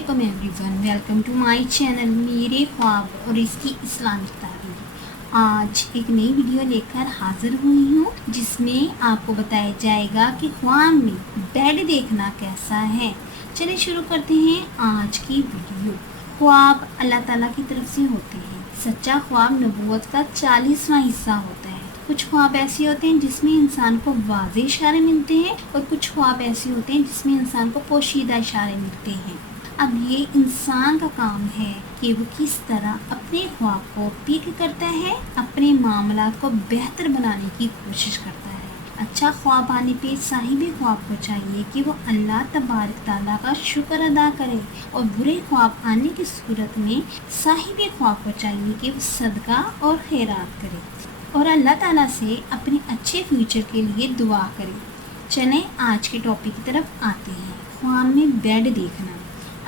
अस्सलामुअलैकुम everyone, welcome to my channel मेरे ख्वाब और इसकी इस्लामिक तारीफ। आज एक नई वीडियो लेकर हाजिर हुई हूँ जिसमें आपको बताया जाएगा कि ख्वाब में बेड देखना कैसा है। चलिए शुरू करते हैं आज की वीडियो। ख्वाब अल्लाह ताला की तरफ से होते हैं। सच्चा ख्वाब नबूवत का 40वां हिस्सा होता है। कुछ ख्वाब ऐसे होते हैं जिसमें इंसान को वाज़ेह इशारे मिलते हैं और कुछ ख्वाब ऐसे होते हैं जिसमें इंसान को पोशीदा इशारे मिलते हैं। अब ये इंसान का काम है कि वो किस तरह अपने ख्वाब को पिक करता है, अपने मामलात को बेहतर बनाने की कोशिश करता है। अच्छा ख्वाब आने पे साहिब ख्वाब को चाहिए कि वो अल्लाह तबारक ताला का शुक्र अदा करे और बुरे ख्वाब आने की सूरत में साहिब ख्वाब को चाहिए कि वो सदका और खैरात करे और अल्लाह ताला से अपने अच्छे फ्यूचर के लिए दुआ करें। चलें आज के टॉपिक की तरफ आते हैं। ख्वाब में बेड देखना।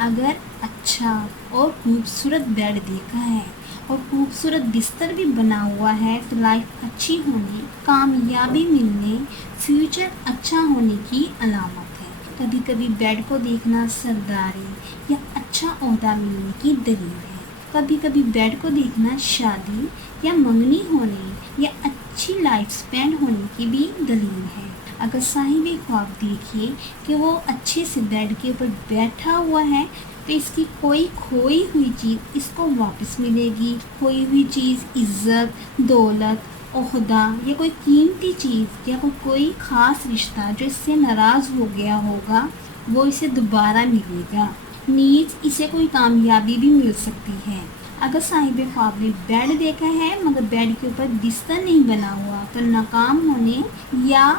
अगर अच्छा और खूबसूरत बेड देखा है और खूबसूरत बिस्तर भी बना हुआ है तो लाइफ अच्छी होने, कामयाबी मिलने, फ्यूचर अच्छा होने की अलामत है। कभी कभी बेड को देखना सरदारी या अच्छा ओहदा मिलने की दलील है। कभी कभी बेड को देखना शादी या मंगनी होने या अच्छी लाइफ स्पेंड होने की भी दलील है। अगर साहिब ख्वाब देखिए कि वो अच्छे से बेड के ऊपर बैठा हुआ है तो इसकी कोई खोई हुई चीज़ इसको वापस मिलेगी। खोई हुई चीज़ इज़्ज़त, दौलत, ओहदा या कोई कीमती चीज़ या कोई ख़ास रिश्ता जो इससे नाराज़ हो गया होगा वो इसे दोबारा मिलेगा। नीज इसे कोई कामयाबी भी मिल सकती है। अगर साहिब ख्वाब ने बेड देखा है मगर बेड के ऊपर बिस्तर नहीं बना हुआ तो नाकाम होने या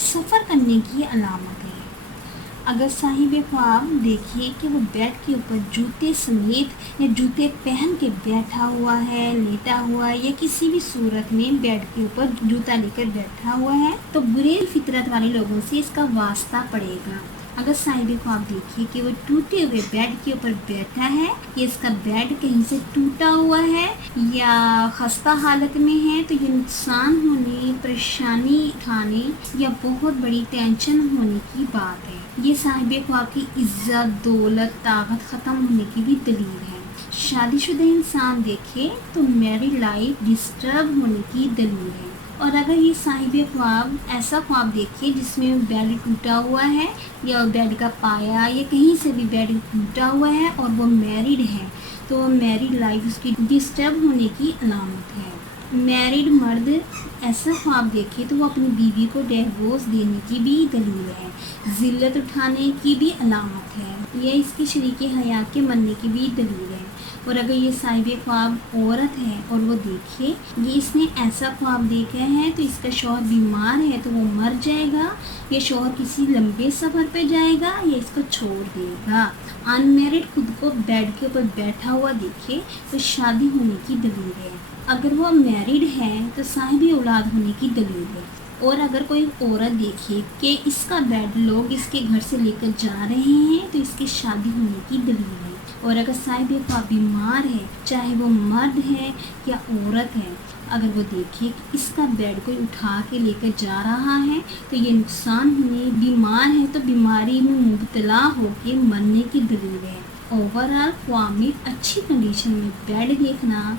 सफ़र करने की अलामत है। अगर साहिब ख्वाब देखिए कि वो बेड के ऊपर जूते समेत या जूते पहन के बैठा हुआ है, लेटा हुआ है या किसी भी सूरत में बेड के ऊपर जूता लेकर बैठा हुआ है तो बुरे फितरत वाले लोगों से इसका वास्ता पड़ेगा। अगर साहिब ख्वाब देखिए कि वो टूटे हुए बेड के ऊपर बैठा है या इसका बेड कहीं से टूटा हुआ है या खस्ता हालत में है तो ये नुकसान होने, परेशानी उठाने या बहुत बड़ी टेंशन होने की बात है। ये साहिब ख्वाब की इज्जत, दौलत, ताकत ख़त्म होने की भी दलील है। शादीशुदा इंसान देखे तो मैरिड लाइफ डिस्टर्ब होने की दलील है। और अगर ये साहिब ख्वाब ऐसा ख्वाब देखे जिसमें बेड टूटा हुआ है या बेड का पाया या कहीं से भी बेड टूटा हुआ है और वो मैरिड है तो मैरिड लाइफ उसकी डिस्टर्ब होने की अलामत है। मैरिड मर्द ऐसा ख्वाब देखे तो वो अपनी बीवी को डिवोर्स देने की भी दलील है। ज़िल्लत उठाने की भी अलामत है। यह इसकी शरीके हयात के मरने की भी दलील है। और अगर ये साहिब ख्वाब औरत है और वो देखे ये इसने ऐसा ख्वाब देखा है तो इसका शौहर बीमार है तो वो मर जाएगा या शौहर किसी लंबे सफ़र पे जाएगा या इसको छोड़ देगा। अनमैरिड खुद को बेड के ऊपर बैठा हुआ देखे तो शादी होने की दलील है। अगर वो मैरिड है तो साहिब औलाद होने की दलील है। और अगर कोई औरत देखिए कि इसका बेड लोग इसके घर से लेकर जा रहे हैं तो इसकी शादी होने की दलील है। और अगर साहिब ख्वाब बीमार है, चाहे वो मर्द है या औरत है, अगर वो देखे कि इसका बेड कोई उठा के लेकर जा रहा है तो ये नुकसान होने, बीमार है तो बीमारी में मुब्तला होकर मरने की दलील है। ओवरऑल ख्वाब में अच्छी कंडीशन में बेड देखना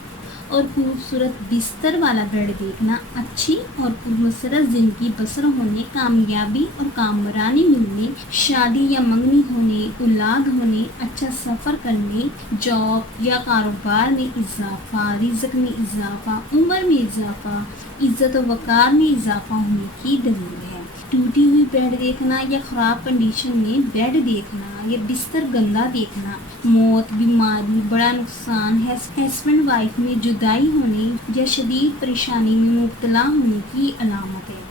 और खूबसूरत बिस्तर वाला बेड देखना अच्छी और पुरमसरत ज़िंदगी बसर होने, कामयाबी और कामरानी मिलने, शादी या मंगनी होने, औलाद होने, अच्छा सफ़र करने, जॉब या कारोबार में इजाफा, रिज़्क़ में इजाफा, उम्र में इजाफा, इज़्ज़त व वक़ार में इजाफा होने की दलील है। टूटी हुई बेड देखना या ख़राब कंडीशन में बेड देखना या बिस्तर गंदा देखना, मौत, बीमारी, बड़ा नुकसान, हस्बैंड वाइफ में जुदाई होने या शदीद परेशानी में मुब्तला होने की अलामत है।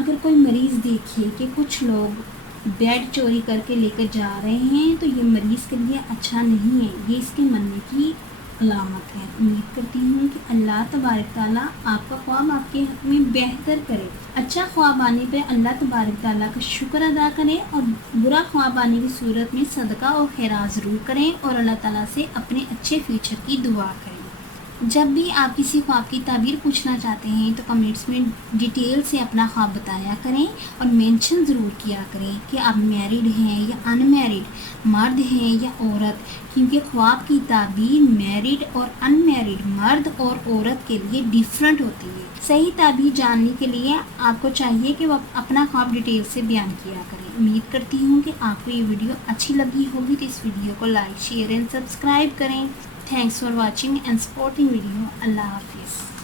अगर कोई मरीज़ देखे कि कुछ लोग बेड चोरी करके लेकर जा रहे हैं तो ये मरीज़ के लिए अच्छा नहीं है, ये इसके मरने की अलामत है। उम्मीद करती हूँ कि अल्लाह तबारक ताला आपका ख्वाब आपके हक़ में बेहतर करे। अच्छा ख्वाब आने पर अल्लाह तबारक ताला का शुक्र अदा करें और बुरा ख्वाब आने की सूरत में सदका और खैरात ज़रूर करें और अल्लाह ताला से अपने अच्छे फ्यूचर की दुआ करें। جب بھی آپ کسی خواب کی تعبیر پوچھنا چاہتے ہیں تو کمنٹس میں ڈیٹیل سے اپنا خواب بتایا کریں اور مینشن ضرور کیا کریں کہ آپ میرڈ ہیں یا ان میرڈ، مرد ہیں یا عورت، کیونکہ خواب کی تعبیر میرڈ اور ان میرڈ مرد اور عورت کے لیے ڈیفرنٹ ہوتی ہے۔ صحیح تعبیر جاننے کے لیے آپ کو چاہیے کہ وہ اپنا خواب ڈیٹیل سے بیان کیا کریں۔ امید کرتی ہوں کہ آپ کو یہ ویڈیو اچھی لگی ہوگی، تو اس ویڈیو کو لائک، شیئر اینڈ سبسکرائب کریں۔ Thanks for watching and supporting video. Allah Hafiz.